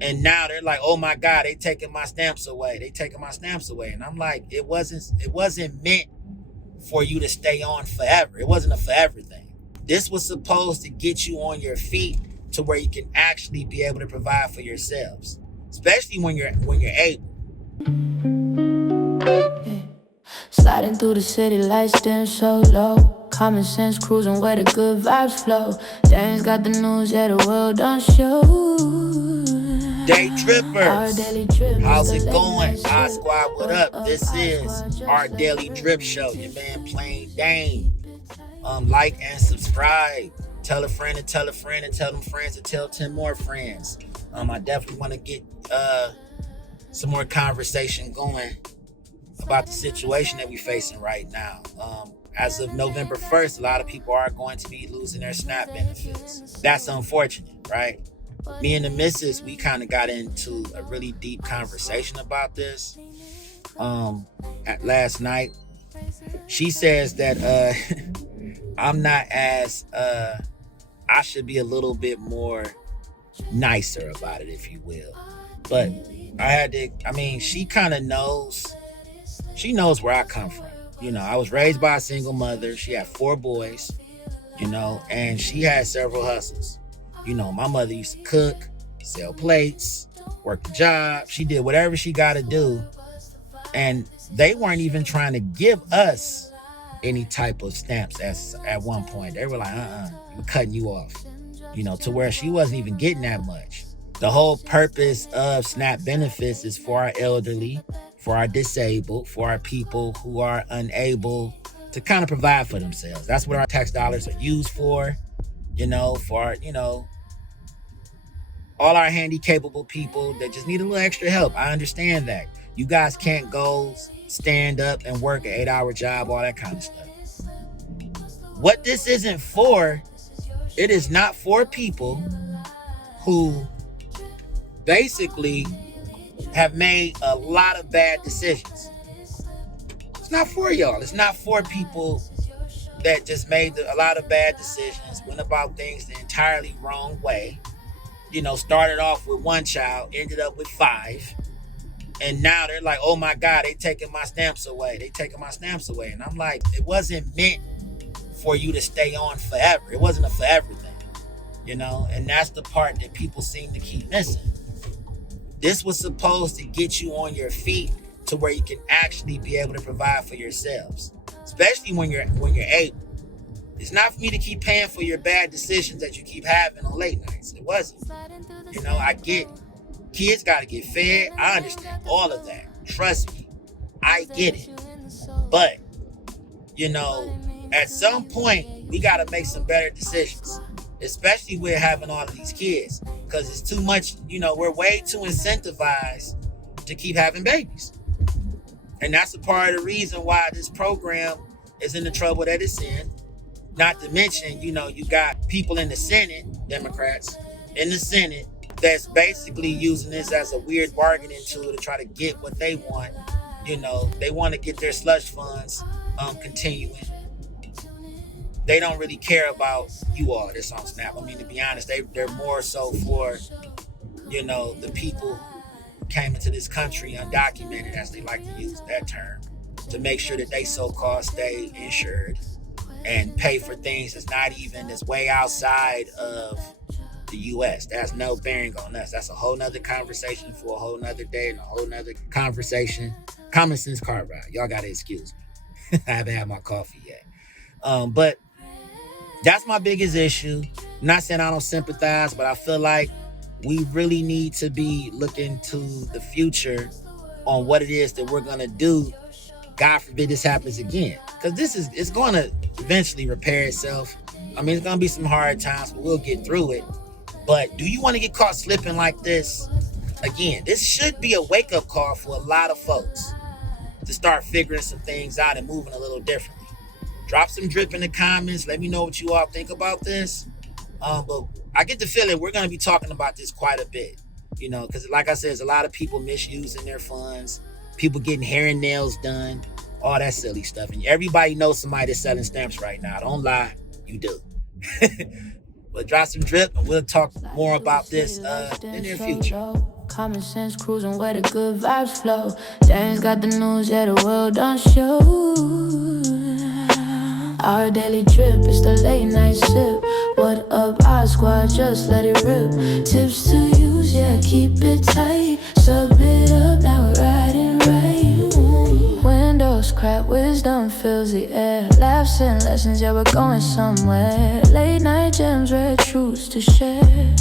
And now they're like, oh my God, they taking my stamps away. They taking my stamps away. And I'm like, it wasn't meant for you to stay on forever. It wasn't a forever thing. This was supposed to get you on your feet to where you can actually be able to provide for yourselves, especially when you're able. Sliding through the city, lights dim so low. Common sense cruising where the good vibes flow. James got the news, yeah, the world don't show. Day Our Drippers, daily trip is how's the it late going? night I ship. Squad, what Woke up? up, This our is squad our just left daily the drip crib. show. Your man Plain Dane. Like and subscribe. Tell a friend and tell a friend and tell them friends and tell 10 more friends. I definitely want to get some more conversation going about the situation that we're facing right now. As of November 1st, a lot of people are going to be losing their SNAP benefits. That's unfortunate, right? Me and the missus, we kind of got into a really deep conversation about this at last night. She says that I'm not as I should be a little bit more nicer about it, if you will. But she kind of knows. She knows where I come from. I was raised by a single mother. She had 4 boys, and she had several hustles. My mother used to cook, sell plates, work the job. She did whatever she got to do. And they weren't even trying to give us any type of stamps at one point. They were like, we're cutting you off, to where she wasn't even getting that much. The whole purpose of SNAP benefits is for our elderly, for our disabled, for our people who are unable to kind of provide for themselves. That's what our tax dollars are used for, for, all our handy-capable people that just need a little extra help. I understand that. You guys can't go stand up and work an 8-hour job, all that kind of stuff. What this isn't for, it is not for people who basically have made a lot of bad decisions. It's not for y'all. It's not for people that just made a lot of bad decisions, went about things the entirely wrong way. Started off with 1 child, ended up with 5. And now they're like, oh my God, they taking my stamps away. They taking my stamps away. And I'm like, it wasn't meant for you to stay on forever. It wasn't a forever thing, and that's the part that people seem to keep missing. This was supposed to get you on your feet to where you can actually be able to provide for yourselves, especially when you're able. It's not for me to keep paying for your bad decisions that you keep having on late nights. It wasn't. I get kids got to get fed. I understand all of that. Trust me, I get it. But at some point we got to make some better decisions, especially with having all of these kids, because it's too much. We're way too incentivized to keep having babies. And that's a part of the reason why this program is in the trouble that it's in. Not to mention, you got people in the Senate, Democrats, in the Senate, that's basically using this as a weird bargaining tool to try to get what they want. They want to get their slush funds continuing. They don't really care about you all that's on SNAP. I mean, to be honest, they're more so for, the people who came into this country undocumented, as they like to use that term, to make sure that they so-called stay insured and pay for things that's way outside of the U.S. That has no bearing on us. That's a whole nother conversation for a whole nother day and a whole nother conversation. Common sense car ride. Y'all gotta excuse me. I haven't had my coffee yet. But that's my biggest issue. I'm not saying I don't sympathize, but I feel like we really need to be looking to the future on what it is that we're gonna do. God forbid this happens again, because it's going to eventually repair itself. I mean, it's going to be some hard times, but we'll get through it. But do you want to get caught slipping like this again? This should be a wake-up call for a lot of folks to start figuring some things out and moving a little differently. Drop some drip in the comments. Let me know what you all think about this. But I get the feeling we're going to be talking about this quite a bit, because like I said, there's a lot of people misusing their funds, people getting hair and nails done, all that silly stuff. And everybody knows somebody that's selling stamps right now. Don't lie, you do. We'll drop some drip and we'll talk more about this in the near future. Common sense cruising where the good vibes flow. Dane's got the news, yeah, the world don't show. Our daily trip is the late night sip. What up, our squad, just let it rip. Tips to use, yeah, keep it tight. Sub it up, now we're riding right. Windows crack, wisdom fills the air. Laughs and lessons, yeah, we're going somewhere. Late night gems, rare truths to share.